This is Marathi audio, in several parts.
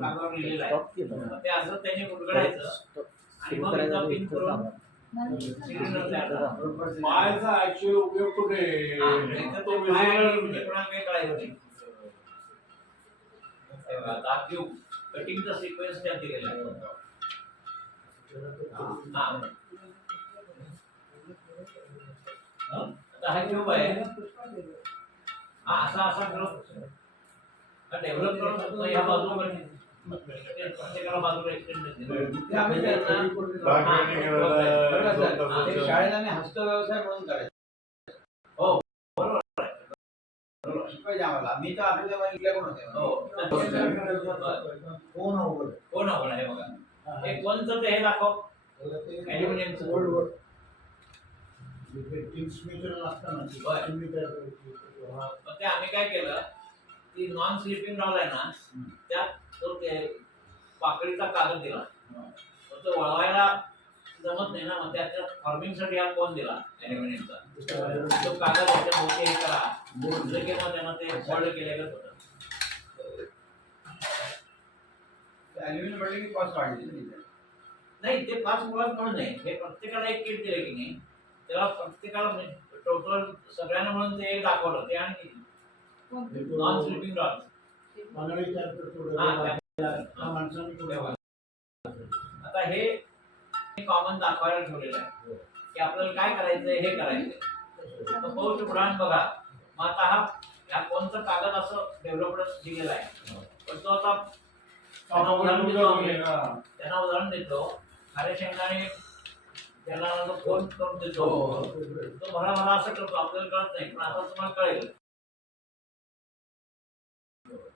कागदावर लिहिलेलं आहे. स्टॉप केलं. मग ते असं त्यांनी उलगडायचं आणि सुरू मग करायचं एकदा तर पिन इथं करून थांबा. सिलेंडर तयार करा. पायाचा ऍक्च्युअल उपयोग कुठे? हा, नाहीतर तो ते बाहेर visual- म्हणजे कोणाला काही कळायचं नाही. हे बघा, आता क्यूब कटिंगचा सिक्वेन्स त्यात दिलेला आहे. हा. हा, आता हा क्यूब आहे. हा असा असा ग्रुप डेव्हलप करून ह्या बाजूला शाळेत आम्ही हस्त व्यवसाय म्हणून करायचो. शिकवायचे आम्हाला. मी तर आपल्या इथल्या कोण हो. कोण आपण आहे बघा. हे. कोणचं ते हे दाखव. ॲल्युमिनियमचं ते आम्ही काय केलं? ती नॉन स्लिपिंग रॉल आहे ना त्यात तो ते पाकळीचा कागद दिला. तो वळवायला जमत नाही ना मग त्याच्या फॉर्मिंगसाठी हा कोण दिला? ॲल्युमिनियमचा तो कागद त्याच्या मोठे हे करा जसं की मग त्यानं ते फोल्ड केलेलं होतं. अल्युमिनियम म्हटलं की कॉस्ट वाढली. नाही ते पाच मुळात म्हणून नाही. हे प्रत्येकाला एक किट दिलं की नाही. त्याला प्रत्येकाला टोटल सगळ्यांना म्हणून ते एक दाखवलं. ते आणि नॉन स्लिपिंग आता हे कॉमन दाखवायला ठेवलेलं आहे. की आपल्याला काय करायचंय हे करायचंय. पोस्ट पुराण बघा मग आता हा या कोणतं कागद असं डेव्हलपड दिलेला आहे? पण तो आता त्यांना उदाहरण देतो. खारे शेंगदाणे त्याला जो फोन करून देतो. तो भरा भरा असं करतो आपल्याला कळत नाही पण आता तुम्हाला कळेल.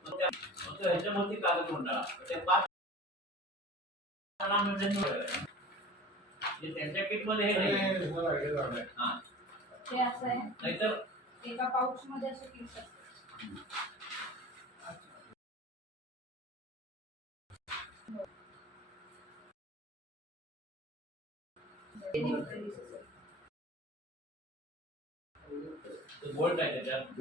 ह्याच्यामध्ये कागद म्हणला ते पाच जणांमध्ये ठेवलेलं आहे. म्हणजे त्यांच्या किटमध्ये हे नाही हा ते असं आहे नाहीतर एका पाऊच मध्ये असं क्लिप असतं ते न्यूट्रल दिसतं. बोल्ट आहे त्याच्यात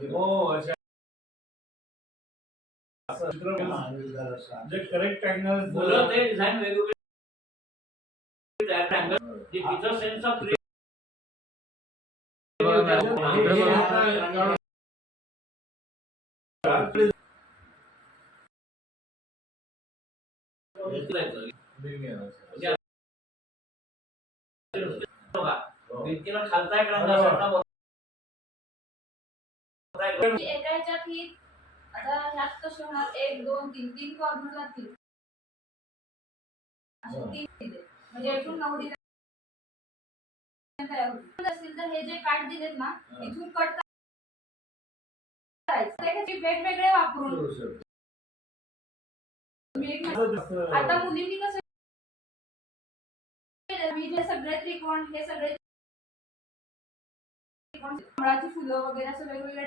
जे करेक्ट अँगल मुलं ते डिझाईन वेगवेगळे तयार angle, जे तिचं सेन्स ऑफ भिंतीला खालचा एक रंग असायचा वरचा एक ह्याच्यात ही आता ह्यात कसे होणार? एक दोन तीन तीन कॉर्नर लागतील. असे तीन दिले. म्हणजे एकूण नऊ डिझाईन तयार होतील. असतील तर हे जे दिलेत ना इथून कट करायचं. ते कसे वेगवेगळे वापरून. मी एक आता मुलींनी कसं मी जे सगळे त्रिकोण हे सगळे त्रिकोण फुलं वगैरे असं वेगवेगळे आणि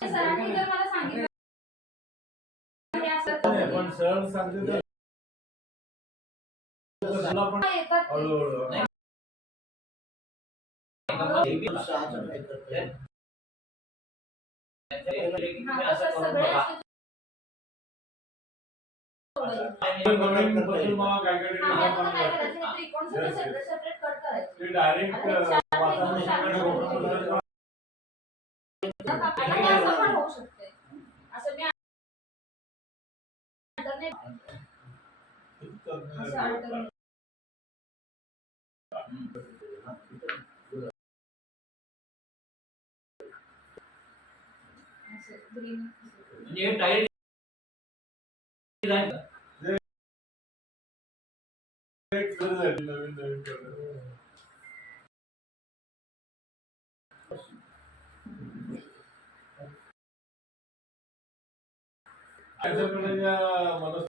सरांनी जर मला सांगितलं हे असं पण सर सांगते तर तुला पण येतात ते. हळूहळू. नाही. हा, तसं सगळे असे नवीन बदल मला काय काय हा, यातनं काय काय करायचं? हे त्रिकोण सगळे सेपरेट सेपरेट कट करायचे. ते डायरेक्ट आणि चार त्रिकोण वातावरण शांत आता ते असं पण होऊ शकते असं मी alternate- असं alternate. असं green. म्हणजे हे गरज आहे नवीन नवीन मला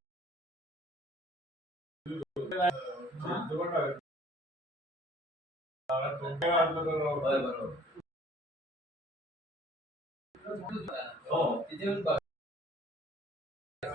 हो. तिथे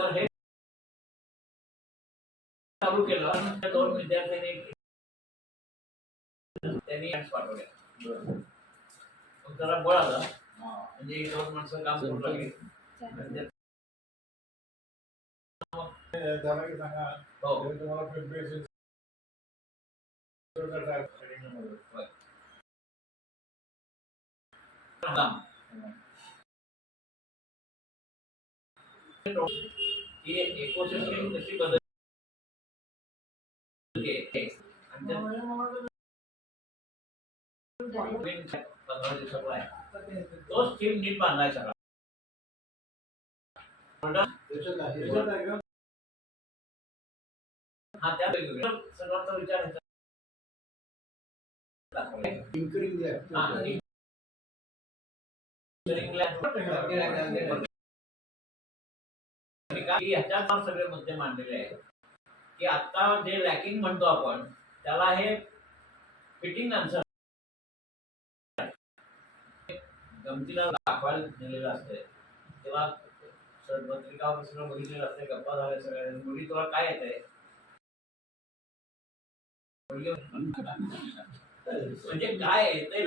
तर हे। चालू केलं आणि त्या दोन विद्यार्थ्यांनी त्यांनी hands पाठवले. मग जरा बळ आलं. म्हणजे एक दोन माणसं काम करू लागली. म्हणजे त्याला की सांगा. हो. ते तुम्हाला preparation training मध्ये. काम. ही इकोसिस्टम कशी बदलते पंधरा दिवसाचा आहे. तोच थीम नीट बांधाय सगळा? हा त्या वेगवेगळ्या. सगळ्यांचा विचार ह्याचा सगळे मुद्दे मांडलेले आहेत. की आता जे लॅकिंग म्हणतो आपण त्याला हे फिटिंग आन्सर गमतीला दाखवायला दिलेलं असतंय तेव्हा पत्रिका सगळं बघितलेलं असते गप्पा झाल्या सगळ्या. मुली तुला काय येतंय? मुलगी म्हणजे काय येतंय?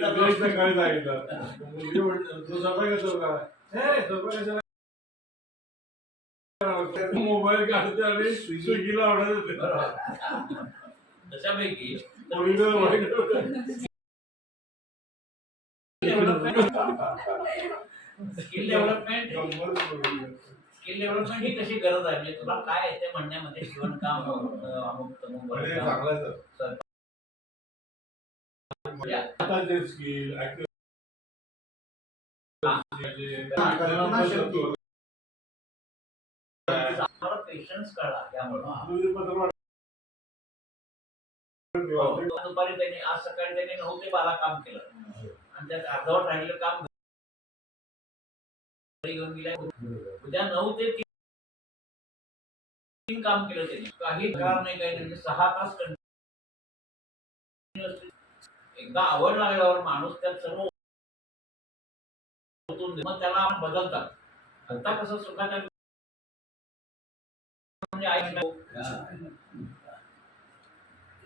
ते मोबाईल काढते आणि स्विगीला ऑर्डर देते तशापैकी. Skill development. स्किल डेव्हलपमेंट ही कशी गरज आहे? म्हणजे तुला काय येते म्हणण्यामध्ये शिवणकाम अमुक तमुक म्हणजे भरतकाम. चांगलं आहे, सर. म्हणजे आता जे skill, active- हा. म्हणजे हा, कल्पनाशक्ती. आम्हाला पेशन्स कळला त्यामुळे दुपारी त्यांनी आज सकाळी त्यांनी नऊ ते बारा काम केलं. आणि त्यात अर्धवट राहिलेलं काम घेऊन गेले उद्या नऊ ते तीन काम केलं त्यांनी. काही तक्रार नाही काही नाही. म्हणजे सहा तास. एकदा आवड लागल्यावर माणूस त्यात सर्व. मग त्याला बदलतात. आता कसं सुखाच्या म्हणजे आई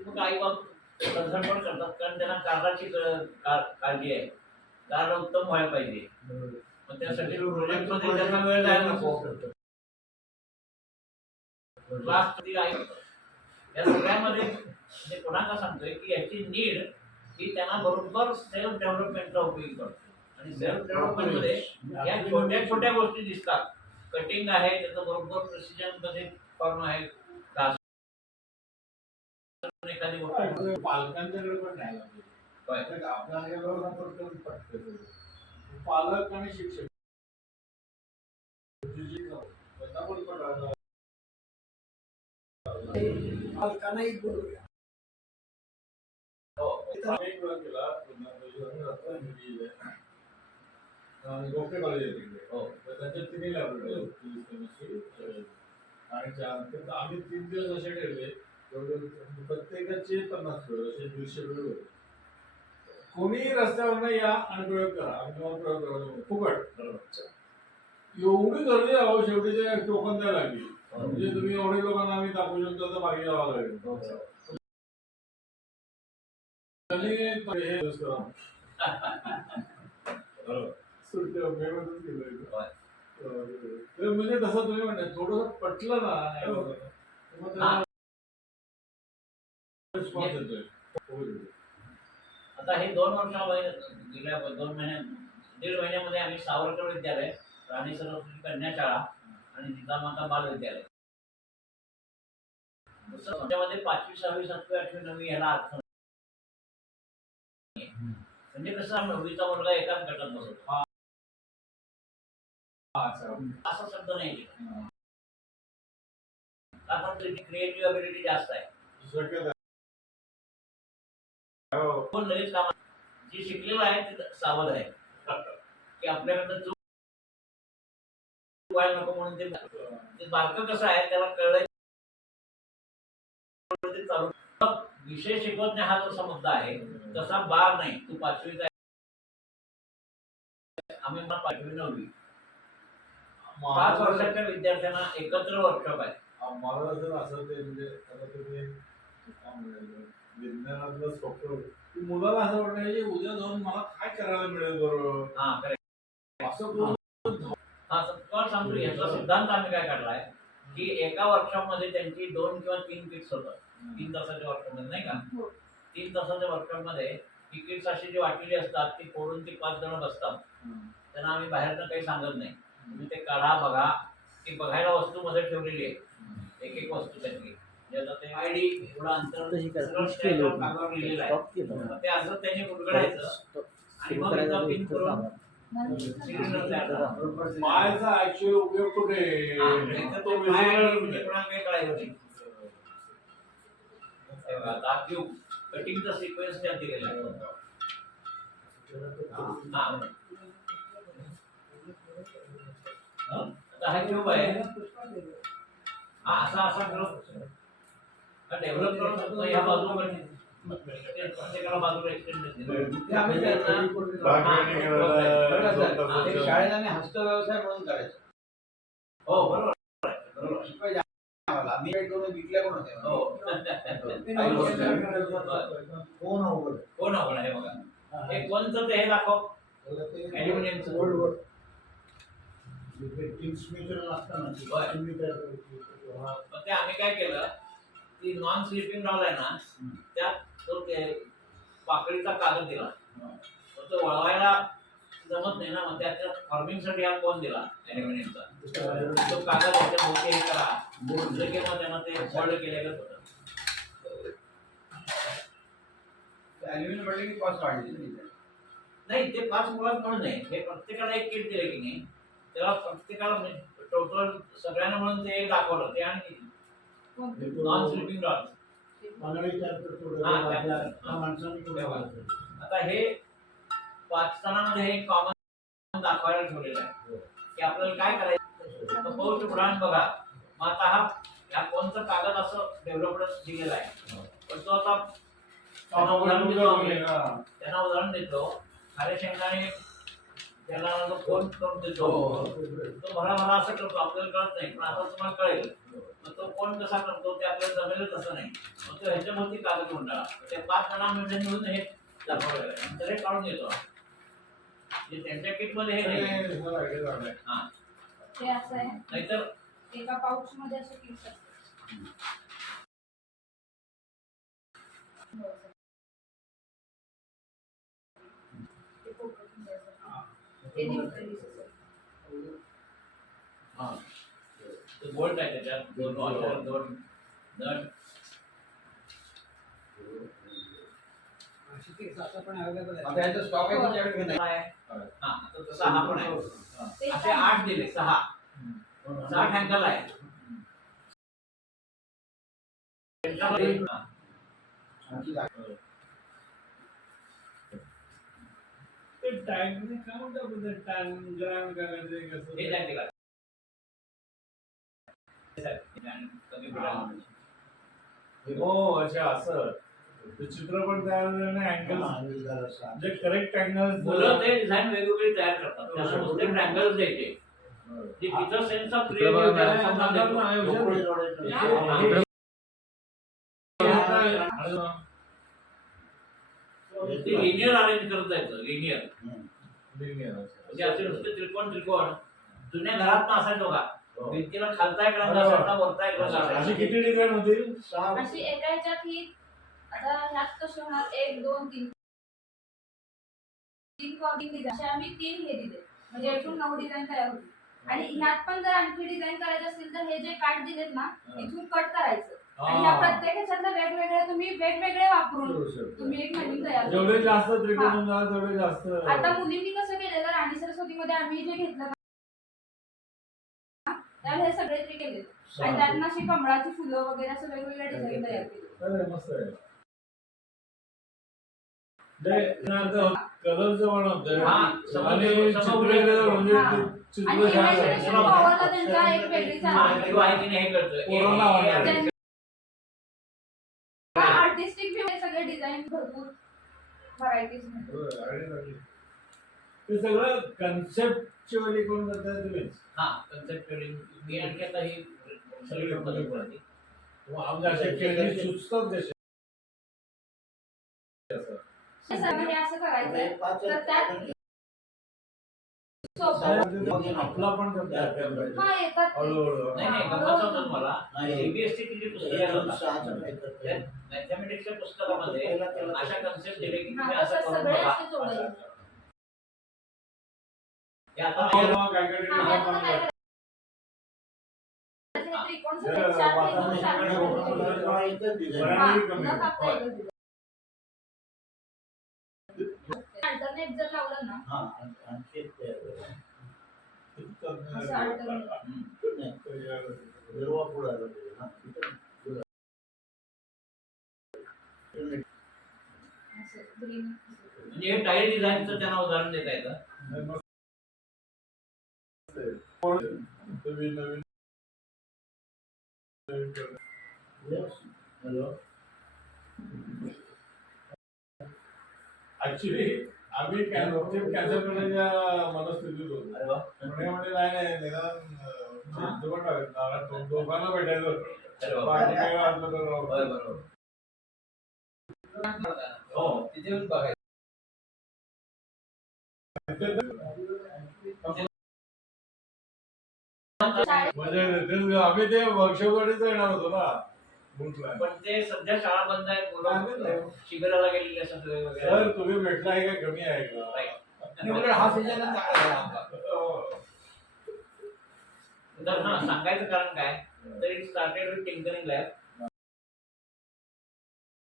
मग आई बाप पण करतात कारण त्यांना कार्डाची काळजी आहे. कार्ड उत्तम व्हायला पाहिजे. मग त्यासाठी प्रोजेक्टमध्ये त्यांना वेळ जायला नको. क्लास ती आई या सगळ्यामध्ये म्हणजे कोणाला सांगतोय की याची नीड ही त्यांना बरोबर सेल्फ डेव्हलपमेंटचा उपयोग करतो. आणि सेल्फ डेव्हलपमेंटमध्ये या छोट्या छोट्या गोष्टी दिसतात. कटिंग आहे त्याचं बरोबर प्रिसिजनमध्ये फॉर्म आहे एखादी गोष्ट. पालकांच्याकडे पण होय. पाहिजे आपल्या ह्याच्याबरोबर पटकन. पालक आणि शिक्षक. पालकांनाही बोलूया. हो गोखले कॉलेज आहे तिकडे हो त्यांच्या तिन्ही लॅबोरेटरी तर आम्ही तीन दिवस असे ठेवले. जवळजवळ प्रत्येकाचे पन्नास वेळ असे दीडशे वेळ होते कोणीही रस्त्यावरनं या आणि प्रयोग करा. आम्ही तुम्हाला प्रयोग करा. फुकट. एवढी गर्दी आहो शेवटी ते टोकन द्यायला लागली. हो. म्हणजे तुम्ही एवढे लोकांना आम्ही दाखवू शकतो तर मागे जावं लागेल. हो. हे म्हणजे तसं तुम्ही म्हणता थोडं पटलं ना हो. response येतोय. होय. आता हे दोन वर्षामध्ये गेल्या दोन महिन्या दीड महिन्यामध्ये आम्ही सावरकर विद्यालय राणी सरस्वती कन्या शाळा आणि जिजामाता बाल विद्यालय तसं त्याच्यामध्ये पाचवी सहावी सातवी आठवी नववी ह्याला अर्थ. म्हणजे कसं नववीचा मुलगा एकाच गटात बसतो हा, अच्छा. असा शब्द नाही तिथे. हा. कारण त्याची क्रिएटिव्ह अबिलिटी जास्त आहे पण आहे. लगेच काम जे शिकलेलं आहे ते सावध आहे की आपल्याकडनं जो व्हायला नको म्हणून ते ते बारकं कसं आहे त्याला कळलंय ते चालू विषय शिकवत नाही हा जसा मुद्दा आहे तसा बार नाही तू पाचवीचा आम्ही म्हणा पाचवी नववी पाच वर्षाच्या विद्यार्थ्यांना एकत्र वर्कशॉप आहे. मला जर असं ते म्हणजे आता तुम्ही विज्ञानातलं स्वप्न की मुलाला असं वाटतं की उद्या जाऊन मला काय करायला मिळेल बरोबर हा correct. असं करून हा तुम्हाला सांगतो याचा सिद्धांत आम्ही काय काढलाय की एका वर्कशॉपमध्ये त्यांची दोन किंवा तीन किट्स होतात. तीन तासाच्या वर्कशॉपमध्ये नाही का? हो. तीन तासाच्या वर्कशॉपमध्ये ती किट्स अशी जी वाटलेली असतात ती फोडून ती पाच जण बसतात. त्यांना आम्ही बाहेरनं काही सांगत नाही. तुम्ही ते काढा बघा. ती बघायला वस्तू मध्ये ठेवलेली आहे. एक एक वस्तू त्यातली ज्याचं ते आयडी एवढं अंतर तशी काय सरळ पुश केली. त्याच्यावर कागदावर लिहिलेलं आहे. स्टॉप केलं. मग ते असं त्यांनी उलगडायचं. आणि मग एकदा पिन करून सिलेंडर तयार करायचं. पायाचा ऍक्च्युअल उपयोग कुठे? तो म्हणजे काही कळायचं नाही कटिंगचा सिक्वेन्स त्यात दिलेला आहे हा. हा, आता हा क्यूब आहे? हा असा असा करत डेव्हलप करून ह्या बाजूला प्रत्येकाला बाजूला एक्सटेंड शाळेत आम्ही हस्त व्यवसाय म्हणून करायचो. हो बरोबर. बरोबर. शिकवायचे आम्हाला. आम्ही काही करून विकल्या पण होत्या. हो. कोण अवघड कोण आवड आहे बघा. हे. कोणचं ते हे दाखव. ॲल्युमिनियमचं मग ते आम्ही काय केलं की नॉन स्लिपिंग रॉल आहे ना त्यात तो ते पाकळीचा कागद दिला. मग तो वळवायला जमत नाही ना मग त्याच्या फॉर्मिंगसाठी हा कोण दिला ॲल्युमिनियमचा तो कागद याच्या मोठे हे करा. दुसरं की मग त्यानं ते फोल्ड केलेलंच होतं. अल्युमिनियम म्हटलं की कॉस्ट वाढली. नाही ते पाच मुलात म्हणून नाही. हे प्रत्येकाला एक किट दिलं की नाही. त्याला प्रत्येकाला टोटल सगळ्यांना म्हणून ते एक दाखवलं ते आणि नॉन स्लिपिंग आता हे पाच जणांमध्ये हे कॉमन दाखवायला ठेवलेलं आहे. की आपल्याला काय करायचं? पौष्ट पुराण बघा. मग आता हा या कोणतं कागद असं डेव्हलपमेंट दिलेला आहे? पण तो आता त्यांना उदाहरण देतो. आम्ही. त्यांना उदाहरण देतो. खारे शेंगदाणे त्याला फोन करून देतो तो भरा भरा असं करतो आपल्याला कळत नाही पण आता तुम्हाला कळेल. मग तो कोण कसा करतो ते आपल्याला जमेल तसं नाही. मग तो ह्याच्यावरती कागद गुंडाळा. ते पाच जणांमध्ये मिळून हे दाखवलेलं आहे. नंतर हे काढून घेतो म्हणजे त्यांच्या किटमध्ये हे नाही हा. ते असं आहे. नाहीतर एका पाऊच मध्ये असे किट असतात हो, सर. ते पोटातून द्यायचं. ते निघतं दिसतं, सर. हा ते बोल्ट आहे त्याच्यात दोन वॉशर दोन नट आता याचा स्टॉक आहे तुमच्याकडे की नाही आहे हा आता तसा हा? पण आहे ते असे आठ दिले सहा। साठ अँगल आहे हा. आणखी दाखव. ते टँक काय म्हणतात आपण ते टँक ग्रॅम काय ते हे. हो अच्छा असं. ते चित्र पण तयार अँगल म्हणजे करेक्ट मुलं अँगल ते डिझाईन वेगवेगळी तयार करतात. त्यांना नुसते ट्रँगल्स द्यायचे. की तिचं सेन्स ऑफ. क्रिएटिव्हिटी ते लिनियर अरेंज करत जायचं लिनियर म्हणजे असे नुसते त्रिकोण त्रिकोण. जुन्या घरात ना असायचो का भिंतीला खालता असायचा वरता इकडे अशी असायचा किती डिझाईन होतील अशी एका ह्याच्यात ही आता ह्यात होणार? एक दोन तीन. तीन डिझाईन असे आम्ही तीन हे दिले. म्हणजे एकूण नऊ डिझाईन तयार होती. आणि ह्यात पण जर आणखी डिझाईन करायचे असतील तर हे जे कार्ड दिलेत ना इथून कट करायचं. आणि ह्या प्रत्येक ह्याच्यातलं वेगवेगळे तुम्ही वेगवेगळे वापरून तुम्ही एक नवीन तयार करू जेवढे शकता. जास्त त्रिकोण होणार तेवढे जास्त. आता मुलींनी कसं केलेलं राणी सरस्वतीमध्ये आम्ही जे घेतलं ना त्याला हे सगळे त्रिक केले आणि त्यांना अशी कमळाची फुलं वगैरे असं वेगवेगळे डिझाईन तयार केले अरे मस्त आहे कलरचं हा, आणि समोर- म्हणजे हा. ते आणि इमॅजिनेशन आहे. पॉवरला त्यांचा एक वेगळीच आहे. किंवा आर्टिस्टिक व्ह्यू सगळे डिझाईन भरपूर व्हरायटीज. ते सगळं कन्सेप्टच्युअली कोण करताय तुम्हीच हा कन्सेप्ट मी आणखी आता ही सगळी मदत करते आमच्या अशा केळी सुचतात कसे हे असं करायचं. तर त्यात आपला पण मॅथमॅटिक्सच्या पुस्तकामध्ये अशा कन्सेप्ट दिले की तुम्ही असं करून बघा जोडायचे. हे आता किंवा काय काय हा, ठिकाणी यातनं आपण काय करायचं? हे त्रिकोण सगळे चार त्रिकोण चार त्रिकोण हा, न कापता जर लावलं ना असं अल्टरनेट असं ग्रीन म्हणजे हे टाईल डिझाईनचं त्यांना उदाहरण देता येतं नवीन नवीन. ऍक्च्युली आम्ही कॅन्सर करण्याच्या मनस्थितीत होतो. अरे वा. म्हणे म्हणे नाही नाही निदान दोघांना भेटायचं होतं. बाकी काय वाटलं तर हो. तिथे येऊन बघायचं. शाळेत म्हणजे आम्ही ते वर्कशॉपकडेच येणार होतो ना. पण ते सध्या शाळा बंद आहेत काय मुलं? शिबिराला गेलेली असतात सर तुम्ही भेटला आहे का? कमी आहे का? हा सीजन आहे. तर हा सांगायचं कारण काय? तर it started with tinkering lab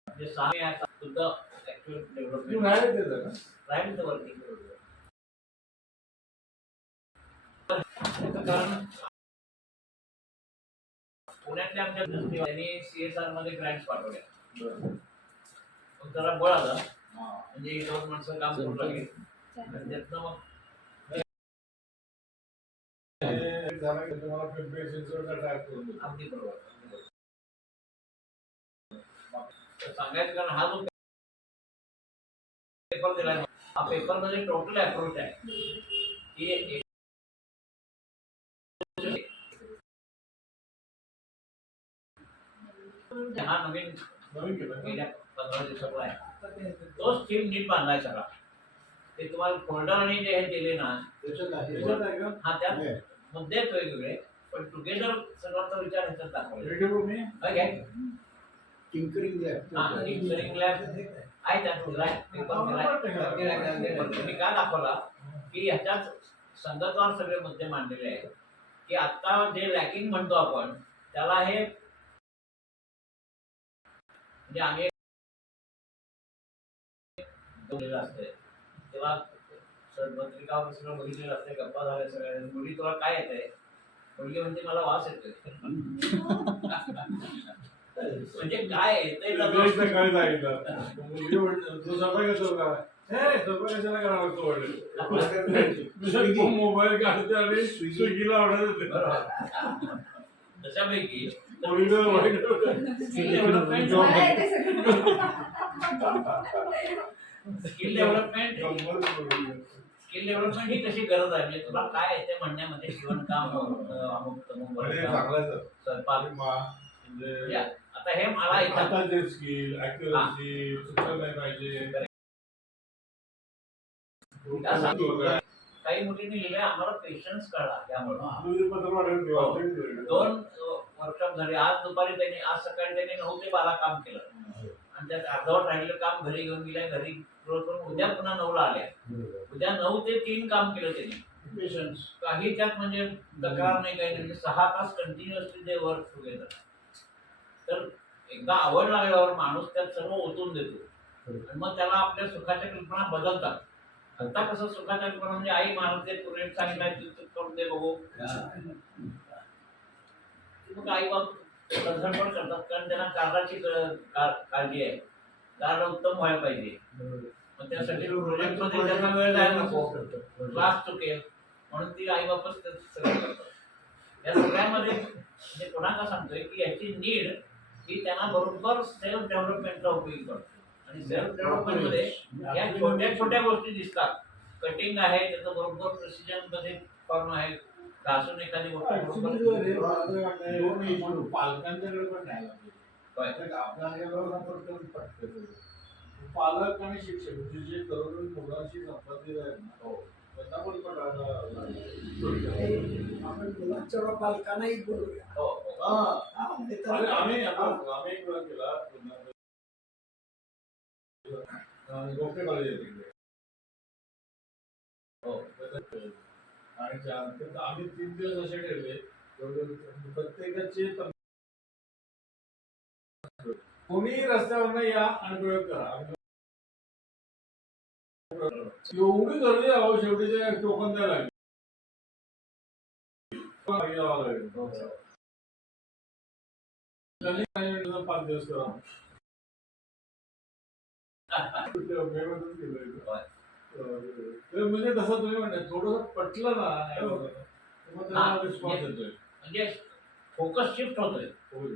म्हणजे सहा आता सुद्धा ऍक्च्युअल डेव्हलपमेंट वर्किंग कारण पुण्यातल्या आमच्या संस्थेवर त्यांनी सीएसआरमध्ये ग्रँट पाठवल्या. मग जरा बळ आलं. म्हणजे एक दोन माणसं काम करू लागले. त्यातनं मग अगदी बरोबर सांगायचं कारण हा जो पेपर दिला हा पेपरमध्ये टोटल अप्रोच आहे. की हा नवीन नवीन? गेल्या पंधरा दिवसाचा आहे. तोच थीम नीट बांधाय सगळा. ते तुम्हाला फोल्डर आणि जे हे दिले ना हा त्यात मुद्दे आहेत वेगवेगळे पण टुगेदर सगळ्यांचा विचार ह्याच्यात दाखवला. टिंकरिंग टिंकरिंग लॅब आहे त्यात मी काय दाखवला? की ह्याच्यात संदर्भात सगळे मुद्दे मांडलेले आहेत. की आता जे लॅकिंग म्हणतो आपण त्याला हे म्हणजे आम्ही असते तेव्हा पत्रिका सगळं बघितलेलं असते गप्पा झाल्या सगळ्या. मुली तुला काय येतंय? मुलगी म्हणते मला वास येतोय. म्हणजे काय येतंय येतो मोबाईल काढते आणि स्विगीला ऑर्डर देते बरोबर. तशापैकी स्किल डेव्हलपमेंट. स्किल डेव्हलपमेंट ही कशी गरज आहे? म्हणजे तुला काय येते म्हणण्यामध्ये? शिवणकाम अं, अमुक. स्वयंपाक. म्हणजे या, आता हे मला हाताचे स्किल अॅक्युरसी चुकलं नाही पाहिजे. काही मुलींनी लिहिले आम्हाला पेशन्स कळला त्यामुळे. दोन वर्कशॉप झाले. आज दुपारी त्यांनी आज सकाळी त्यांनी नऊ ते बारा काम केलं. आणि त्यात अर्धवट राहिलेलं काम घरी घेऊन गेल्या घरी उद्या पुन्हा नऊला आल्या. उद्या नऊ ते तीन काम केलं त्यांनी. काही त्यात म्हणजे तक्रार नाही काही नाही. म्हणजे सहा तास कंटिन्युअसली ते वर्क टुगेदर तर एकदा आवड लागल्यावर माणूस त्यात सर्व ओतून देतो. आणि मग त्याला आपल्या सुखाच्या कल्पना बदलतात. आता कसं सुखाच्या कल्पना म्हणजे आई सांगितलं तू तू करून दे बघू. मग आई बाप पण करतात कारण त्यांना कारणाची ग- का- काळजी आहे. कार उत्तम व्हायला पाहिजे. मग त्यासाठी प्रोजेक्टमध्ये त्यांना वेळ जायला नको. क्लास चुकेल म्हणून ती आई बापच सगळं करतात. या सगळ्यामध्ये म्हणजे पुन्हा का सांगतोय की याची नीड ही त्यांना बरोबर सेल्फ डेव्हलपमेंटला उपयोगी पडते आणि सेल्फ डेव्हलपमेंटमध्ये या छोट्या छोट्या गोष्टी दिसतात. कटिंग आहे त्याचं बरोबर प्रिसिजनमध्ये फॉर्म आहे. घासून एखादी गोष्ट हे पालकांच्याकडे पण पटकन. पालक आणि शिक्षक म्हणजे जे तरुण मुलांशी संबंधित आहेत ना हो, त्यांना पण. आपण मुलांच्या पालकांनाही बोलूया हो, हो. हा. हा, म्हणजे आम्ही आम्ही एक वेळा केला गोखले कॉलेज आहे तिकडे हो. आणि आम्ही तीन दिवस असे ठेवले. जवळजवळ प्रत्येकाचे कोणी रस्त्यावरनं या आणि प्रयोग करा. एवढी गर्दी अहो शेवटी ते टोकन द्यायला लागले. पाच दिवस करा. म्हणजे तसं तुम्ही म्हणता थोडस पटलं ना हो. रिस्पॉन्स म्हणजे- येतोय म्हणजे फोकस शिफ्ट होतोय होय.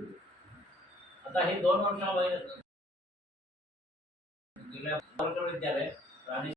आता हे दोन वर्षामध्ये गेल्या विद्यालय आणि